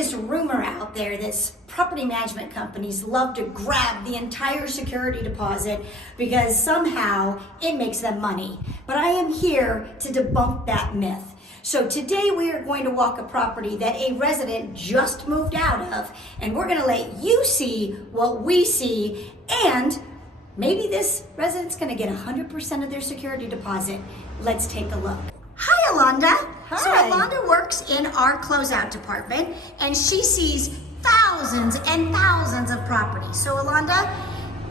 this rumor out there that property management companies love to grab the entire security deposit because somehow it makes them money. But I am here to debunk that myth. So today we are going to walk a property that a resident just moved out of, and we're going to let you see what we see, and maybe this resident's going to get 100% of their security deposit. Let's take a look. Hi, Alonda. Hi. So Alonda works in our closeout department, and she sees thousands and thousands of properties. So Alonda,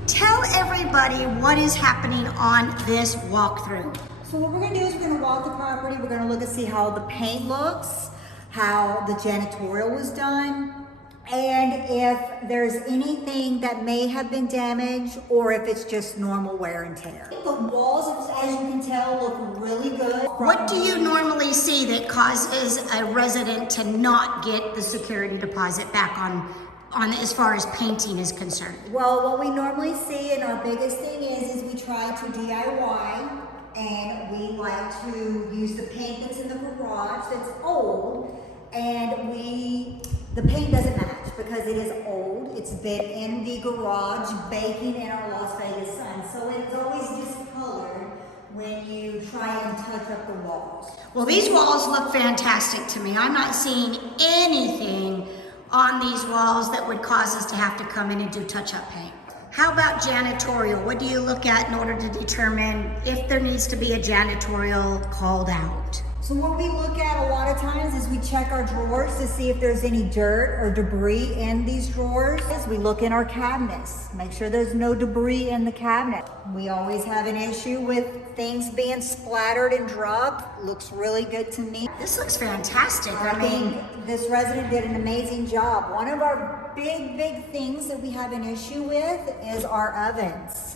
tell everybody what is happening on this walkthrough. So what we're going to do is we're going to walk the property. We're going to look and see how the paint looks, how the janitorial was done, and if there's anything that may have been damaged or if it's just normal wear and tear. The walls, as you can tell, look really good. What do you normally see that causes a resident to not get the security deposit back on as far as painting is concerned? Well, what we normally see, and our biggest thing is we try to DIY. And we like to use the paint that's in the garage that's old, and the paint doesn't match because it is old. It's been in the garage baking in our Las Vegas sun, so it's always discolored when you try and touch up the walls. Well, these walls look fantastic to me. I'm not seeing anything on these walls that would cause us to have to come in and do touch-up paint. How about janitorial? What do you look at in order to determine if there needs to be a janitorial called out? So what we look at a lot of times is we check our drawers to see if there's any dirt or debris in these drawers. We look in our cabinets, make sure there's no debris in the cabinet. We always have an issue with things being splattered and dropped. Looks really good to me. This looks fantastic. I think this resident did an amazing job. One of our big things that we have an issue with is our ovens.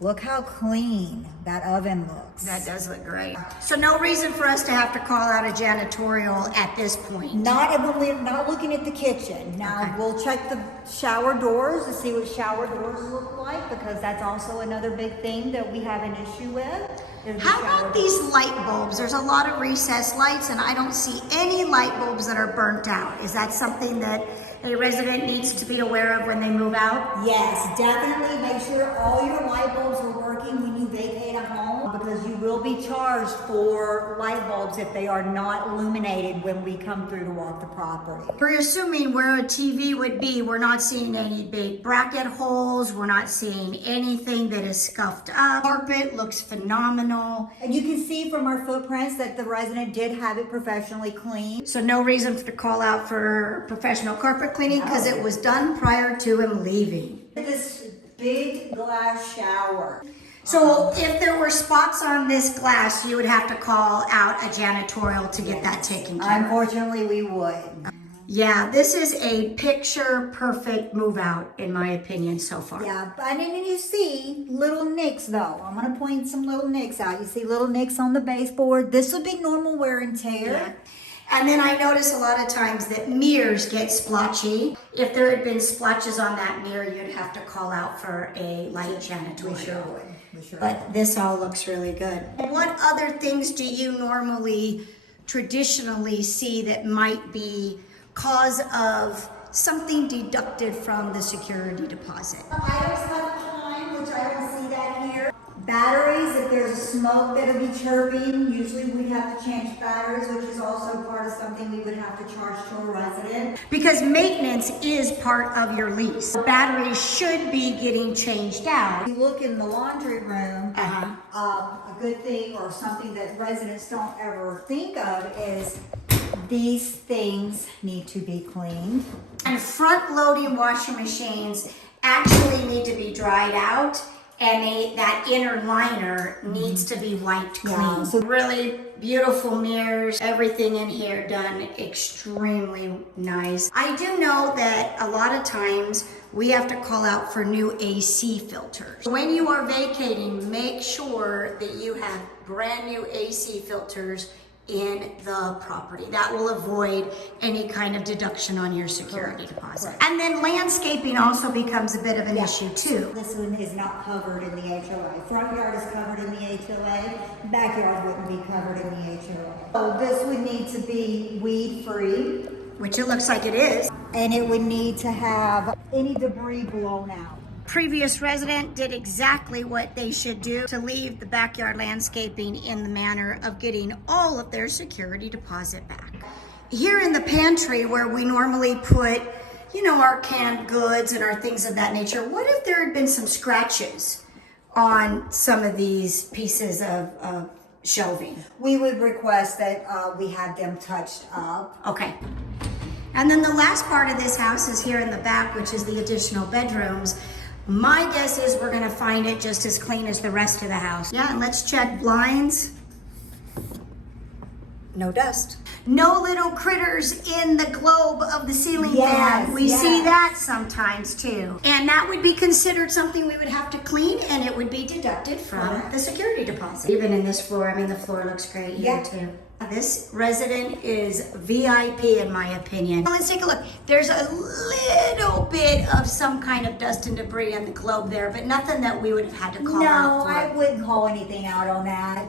Look how clean that oven looks. That does look great. So no reason for us to have to call out a janitorial at this point? Not looking at the kitchen. Now, Okay. We'll check the shower doors to see what shower doors look like, because that's also another big thing that we have an issue with. How about these light bulbs? There's a lot of recessed lights, and I don't see any light bulbs that are burnt out. Is that something that a resident needs to be aware of when they move out? Yes, definitely make sure all your light bulbs are working when you vacate a home, because you will be charged for light bulbs if they are not illuminated when we come through to walk the property. We're assuming where a TV would be, we're not seeing any big bracket holes, we're not seeing anything that is scuffed up. Carpet looks phenomenal. And you can see from our footprints that the resident did have it professionally cleaned. So no reason to call out for professional carpet cleaning because it was done prior to him leaving. This big glass shower. So if there were spots on this glass, you would have to call out a janitorial to get that taken care of. Unfortunately, we would. Yeah, this is a picture perfect move out in my opinion so far. Yeah, and then you see little nicks though. I'm gonna point some little nicks out. You see little nicks on the baseboard. This would be normal wear and tear. Yeah. And then I notice a lot of times that mirrors get splotchy. If there had been splotches on that mirror, you'd have to call out for a light janitorial. We sure would. But this all looks really good. What other things do you normally traditionally see that might be cause of something deducted from the security deposit? Items left behind, which I don't see that here. Batteries, if there's smoke that'll be chirping, usually we have to change batteries, which is also part of something we would have to charge to a resident. Because maintenance is part of your lease. Batteries should be getting changed out. If you look in the laundry room, a good thing or something that residents don't ever think of is these things need to be cleaned. And front-loading washing machines actually need to be dried out, and that inner liner needs to be wiped clean. Yeah, so really beautiful mirrors, everything in here done extremely nice. I do know that a lot of times we have to call out for new AC filters. When you are vacating, make sure that you have brand new AC filters in the property. That will avoid any kind of deduction on your security deposit. Correct. And then landscaping also becomes a bit of an issue too. This one is not covered in the HOA. Front yard is covered in the HOA. Backyard wouldn't be covered in the HOA. So this would need to be weed free. which it looks like it is. And it would need to have any debris blown out. Previous resident did exactly what they should do to leave the backyard landscaping in the manner of getting all of their security deposit back. Here in the pantry where we normally put, you know, our canned goods and our things of that nature, what if there had been some scratches on some of these pieces of shelving? We would request that we have them touched up. Okay. And then the last part of this house is here in the back, which is the additional bedrooms. My guess is we're gonna find it just as clean as the rest of the house. Yeah, and let's check blinds. No dust. No little critters in the globe of the ceiling fan. We see that sometimes too. And that would be considered something we would have to clean, and it would be deducted from the security deposit. Even in this floor, I mean, the floor looks great here too. This resident is VIP in my opinion. Let's take a look. There's a little bit of some kind of dust and debris on the globe there, but nothing that we would have had to call out for. No, I wouldn't call anything out on that.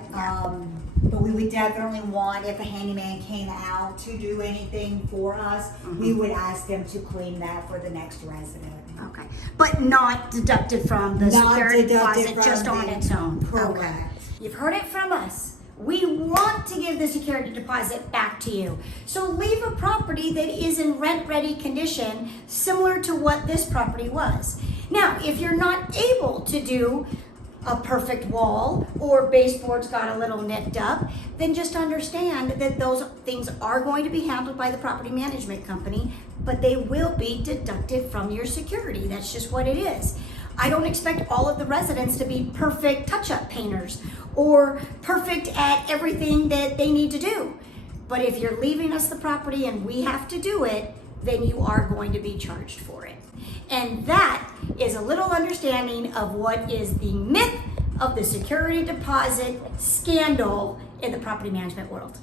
But we would definitely want, if a handyman came out to do anything for us, we would ask them to clean that for the next resident. Okay, but not deducted from the security deposit, just on its own. Correct. Okay. You've heard it from us. We want to give the security deposit back to you. So leave a property that is in rent-ready condition, similar to what this property was. Now, if you're not able to do a perfect wall or baseboards got a little nicked up, then just understand that those things are going to be handled by the property management company, but they will be deducted from your security. That's just what it is. I don't expect all of the residents to be perfect touch-up painters or perfect at everything that they need to do. But if you're leaving us the property and we have to do it, then you are going to be charged for it. And that is a little understanding of what is the myth of the security deposit scandal in the property management world.